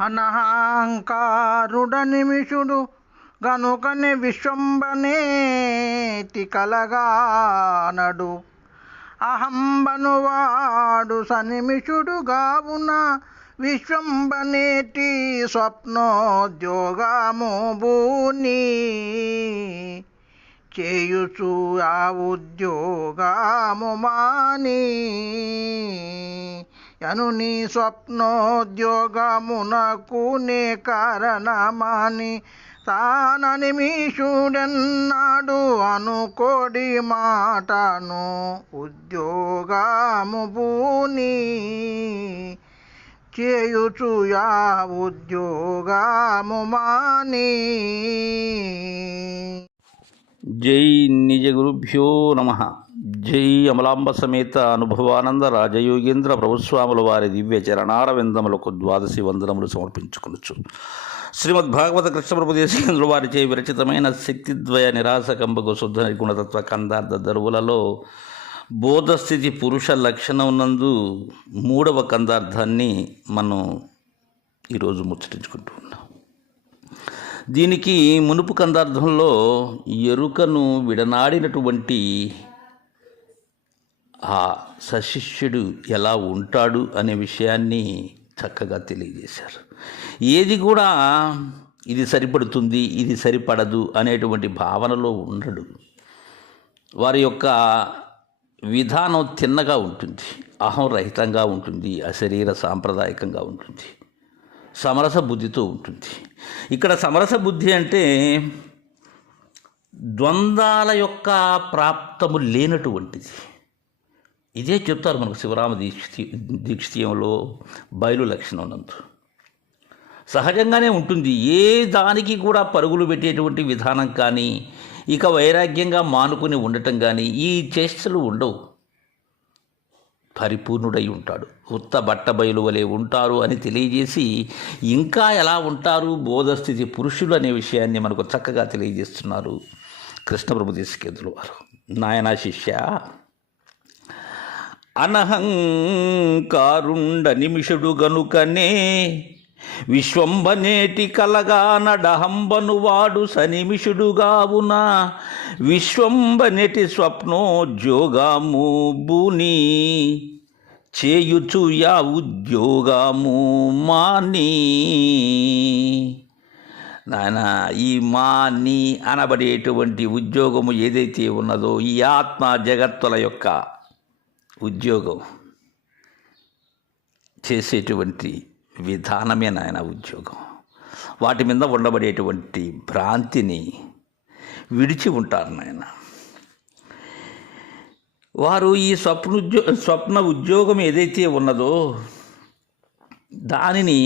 అనహంకారుడ నిమిషుడు గనుకనే విశ్వంబనేతి కలగానడు. అహంబనువాడు సనిమిషుడు గావున విశ్వంబనేటి స్వప్నోద్యోగము భూని చేయుచు ఆ ఉద్యోగము మాని. అను నీ స్వప్నోద్యోగమునకు నే కారణమాని. తానని తాననిమిషుడెన్నాడు అనుకోడి మాటను ఉద్యోగము భూని. చేయుచుయా ఉద్యోగము మాని. జై నిజ గురుభ్యో నమ. జై అమలాంబ సమేత అనుభవానంద రాజయోగేంద్ర ప్రభుస్వాముల వారి దివ్య చరణారవిందములకు ద్వాదశి వందనములు సమర్పించుకొనొచ్చు శ్రీమద్ భాగవత కృష్ణ వారిచే విరచితమైన శక్తిద్వయ నిరాశకంబకు శుద్ధ గుణతత్వ కందార్థ దరువులలో బోధస్థితి పురుష లక్షణం నందు మూడవ కందార్థాన్ని మనం ఈరోజు ముచ్చటించుకుంటూ ఉన్నాం. దీనికి మునుపు కందార్థంలో ఎరుకను విడనాడినటువంటి ఆ సశిష్యుడు ఎలా ఉంటాడు అనే విషయాన్ని చక్కగా తెలియజేశారు. ఏది కూడా ఇది సరిపడుతుంది ఇది సరిపడదు అనేటువంటి భావనలో ఉండడు. వారి యొక్క విధానం తిన్నగా ఉంటుంది అహం రహితంగా ఉంటుంది అశరీర సాంప్రదాయకంగా ఉంటుంది సమరస బుద్ధితో ఉంటుంది. ఇక్కడ సమరస బుద్ధి అంటే ద్వంద్వాల యొక్క ప్రాప్తము లేనటువంటిది. ఇదే చెప్తారు మనకు శివరామ దీక్షి దీక్షితీయంలో బయలు లక్షణం నందు. సహజంగానే ఉంటుంది. ఏ దానికి కూడా పరుగులు పెట్టేటువంటి విధానం కానీ ఇక వైరాగ్యంగా మానుకుని ఉండటం కానీ ఈ చేష్టలు ఉండవు. పరిపూర్ణుడై ఉంటాడు. ఉత్త బట్ట బయలు వలె ఉంటారు అని తెలియజేసి ఇంకా ఎలా ఉంటారు బోధస్థితి పురుషులు అనే విషయాన్ని మనకు చక్కగా తెలియజేస్తున్నారు కృష్ణప్రభు తీసుకేంద్రులు వారు. నాయనా శిష్య. అనహంకారుండ నిమిషుడు గనుకనే విశ్వంబనేటి కలగానడహంబను వాడు సనిమిషుడుగావున. విశ్వంబనేటి స్వప్నోద్యోగాము బూని చేయుచు యా ఉద్యోగము మాని. నాయన ఈ మాని అనబడేటువంటి ఉద్యోగము ఏదైతే ఉన్నదో ఈ ఆత్మ జగత్తుల యొక్క ఉద్యోగం చేసేటువంటి విధానమే నాయన ఉద్యోగం? వాటి మీద ఉండబడేటువంటి భ్రాంతిని విడిచి ఉంటారు నాయన. వారు ఈ స్వప్న ఉద్యో స్వప్న ఉద్యోగం ఏదైతే ఉన్నదో దానిని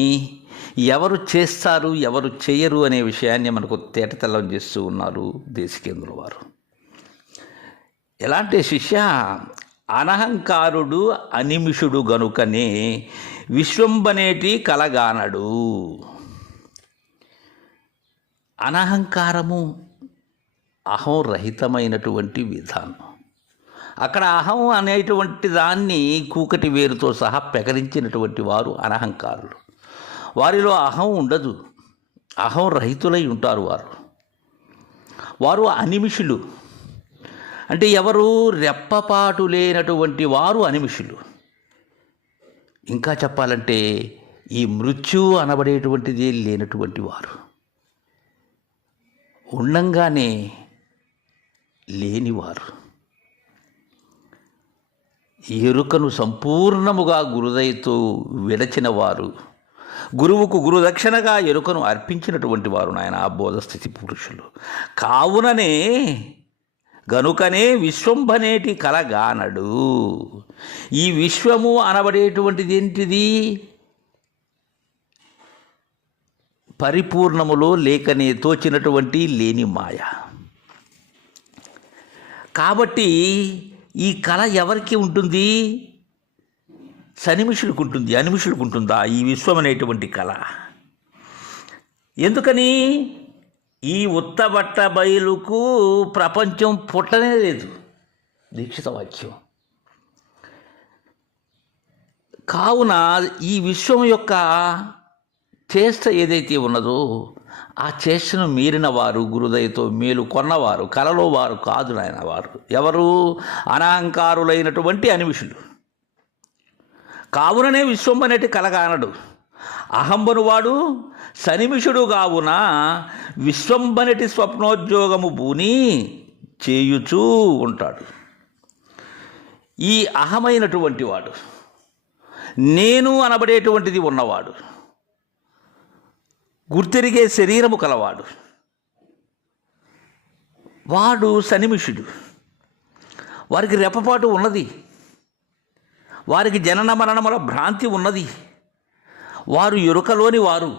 ఎవరు చేస్తారు ఎవరు చేయరు అనే విషయాన్ని మనకు తేటతెల్లం చేస్తూ ఉన్నారు దేశకేంద్రుల వారు. ఎలాంటి శిష్య అనహంకారుడు అనిమిషుడు గనుకనే విశ్వంబనేటి కలగానడు. అనహంకారము అహం రహితమైనటువంటి విధానం. అక్కడ అహం అనేటువంటి దాన్ని కూకటి వేరుతో సహా పెకరించినటువంటి వారు అనహంకారులు. వారిలో అహం ఉండదు. అహం రహితులై ఉంటారు వారు. వారు అనిమిషులు. అంటే ఎవరు రెప్పపాటు లేనటువంటి వారు అనిమిషులు. ఇంకా చెప్పాలంటే ఈ మృత్యు అనబడేటువంటిది లేనటువంటి వారు. ఉండంగానే లేనివారు. ఎరుకను సంపూర్ణముగా గురుదయతో విడచిన వారు గురువుకు గురుదక్షిణగా ఎరుకను అర్పించినటువంటి వారు నాయన ఆ బోధస్థితి పురుషులు. కావుననే గనుకనే విశ్వంభనేటి కలగానడు. ఈ విశ్వము అనబడేటువంటిది ఏంటిది? పరిపూర్ణములో లేకనే తోచినటువంటి లేని మాయ. కాబట్టి ఈ కళ ఎవరికి ఉంటుంది? సనిమిషులకు ఉంటుంది అనిమిషులకు ఉంటుందా? ఈ విశ్వం అనేటువంటి కళ ఎందుకని? ఈ ఉత్తబట్ట బయలుకు ప్రపంచం పుట్టనే లేదు. దీక్షిత వాక్యం. కావున ఈ విశ్వం యొక్క చేష్ట ఏదైతే ఉన్నదో ఆ చేష్టను మీరిన వారు గురుదయతో మేలు కొన్నవారు కలలో వారు కాదు నాయన వారు. ఎవరు? అనాహంకారులైనటువంటి అనిమిషులు. కావుననే విశ్వం అనేటి కలగానడు. అహంబను వాడు సనిమిషుడు కావున విశ్వంబనటి స్వప్నోద్యోగము భూని చేయుచూ ఉంటాడు. ఈ అహమైనటువంటి వాడు నేను అనబడేటువంటిది ఉన్నవాడు గుర్తెరిగే శరీరము కలవాడు. వాడు సనిమిషుడు వారికి రెప్పపాటు ఉన్నది. వారికి జనన మరణముల భ్రాంతి ఉన్నది. వారు ఎరుకలోని వారు.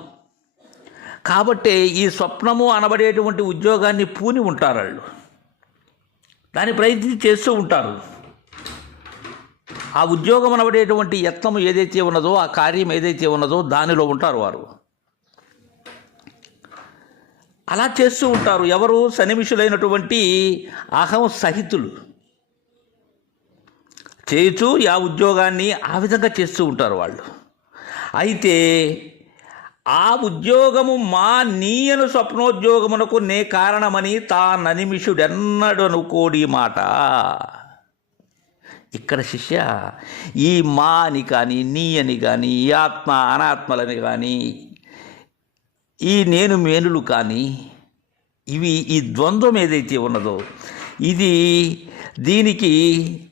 కాబట్టే ఈ స్వప్నము అనబడేటువంటి ఉద్యోగాన్ని పూని ఉంటారు వాళ్ళు దాని ప్రయత్నం చేస్తూ ఉంటారు. ఆ ఉద్యోగం అనబడేటువంటి యత్నము ఏదైతే ఉన్నదో ఆ కార్యం ఏదైతే ఉన్నదో దానిలో ఉంటారు వారు. అలా చేస్తూ ఉంటారు. ఎవరు సన్నిమిషులైనటువంటి అహం సహితులు. చేయుచు ఆ ఉద్యోగాన్ని ఆ విధంగా చేస్తూ ఉంటారు వాళ్ళు. అయితే ఆ ఉద్యోగము మా నీయను స్వప్నోద్యోగమునకు నే కారణమని తా ననిమిషుడెన్నడు అనుకోడి మాట. ఇక్కడ శిష్య ఈ మా అని కానీ నీ అని కానీ ఈ ఆత్మ అనాత్మలని కానీ ఈ నేను మేనులు కానీ ఇవి ఈ ద్వంద్వం ఏదైతే ఉన్నదో ఇది దీనికి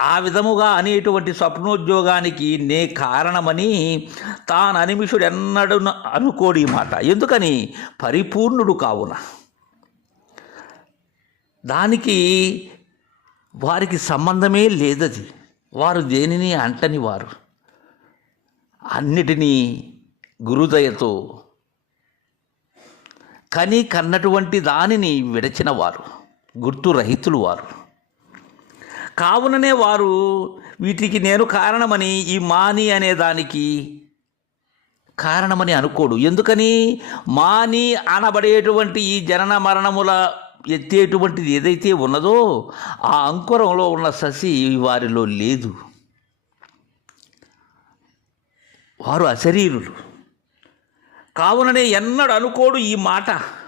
ఆ- విధముగా అనేటువంటి స్వప్నోద్యోగానికి నే కారణమని తాను అనిమిషుడు ఎన్నడూ అనుకోడి మాట. ఎందుకని? పరిపూర్ణుడు కావున. దానికి వారికి సంబంధమే లేదది. వారు దేనిని అంటని వారు? అన్నిటినీ గురుదయతో కని కన్నటువంటి దానిని విడచిన గుర్తురహితులు గుర్తు వారు. కావుననే వారు వీటికి నేను కారణమని ఈ మాని అనే దానికి కారణమని అనుకోడు. ఎందుకని? మాని అనబడేటువంటి ఈ జనన మరణముల ఎత్తేటువంటిది ఏదైతే ఉన్నదో ఆ అంకురంలో ఉన్న శశి వారిలో లేదు. వారు అశరీరులు. కావుననే ఎన్నడు అనుకోడు ఈ మాట.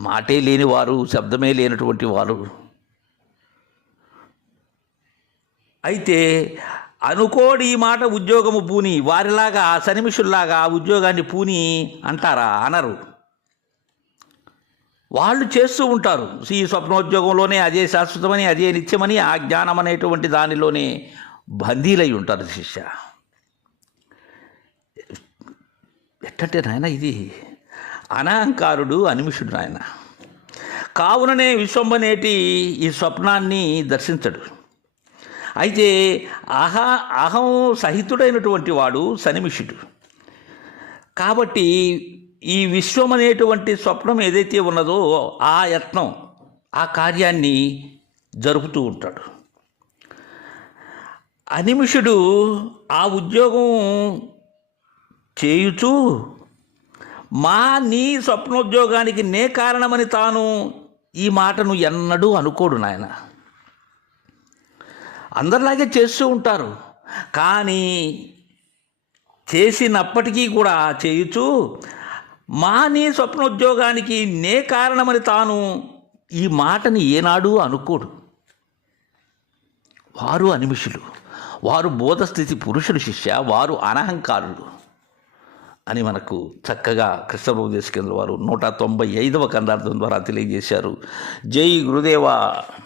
మాటే లేని వారు శబ్దమే లేనటువంటి వారు. అయితే అనుకోడి ఈ మాట ఉద్యోగము పూని వారిలాగా సనిమిషుల్లాగా ఆ ఉద్యోగాన్ని పూని అంటారా? అనరు. వాళ్ళు చేస్తూ ఉంటారు. ఈ స్వప్నోద్యోగంలోనే అదే శాశ్వతమని అదే నిత్యమని ఆ జ్ఞానం అనేటువంటి దానిలోనే బందీలై ఉంటారు శిష్య. ఎట్టంటే నాయన ఇది అనాహంకారుడు అనిమిషుడు నాయన. కావుననే విశ్వంబనేటి ఈ స్వప్నాన్ని దర్శించడు. అయితే అహ అహం సహితుడైనటువంటి వాడు సనిమిషుడు కాబట్టి ఈ విశ్వం అనేటువంటి స్వప్నం ఏదైతే ఉన్నదో ఆ యత్నం ఆ కార్యాన్ని జరుపుతూ ఉంటాడు. అనిమిషుడు ఆ ఉద్యోగం చేయుచూ మా నీ స్వప్నోద్యోగానికి నే కారణమని తాను ఈ మాటను ఎన్నడూ అనుకోడు నాయన. అందరిలాగే చేస్తూ ఉంటారు. కానీ చేసినప్పటికీ కూడా చేయుచు మా నీ స్వప్నోద్యోగానికి నే కారణమని తాను ఈ మాటని ఏనాడు అనుకోడు. వారు అనిమిషులు వారు బోధస్థితి పురుషులు శిష్య వారు అనహంకారులు. అని మనకు చక్కగా కృష్ణప్రభు దేశకేంద్ర వారు నూట తొంభై ఐదవ కందార్థం ద్వారా తెలియజేశారు. జై గురుదేవా!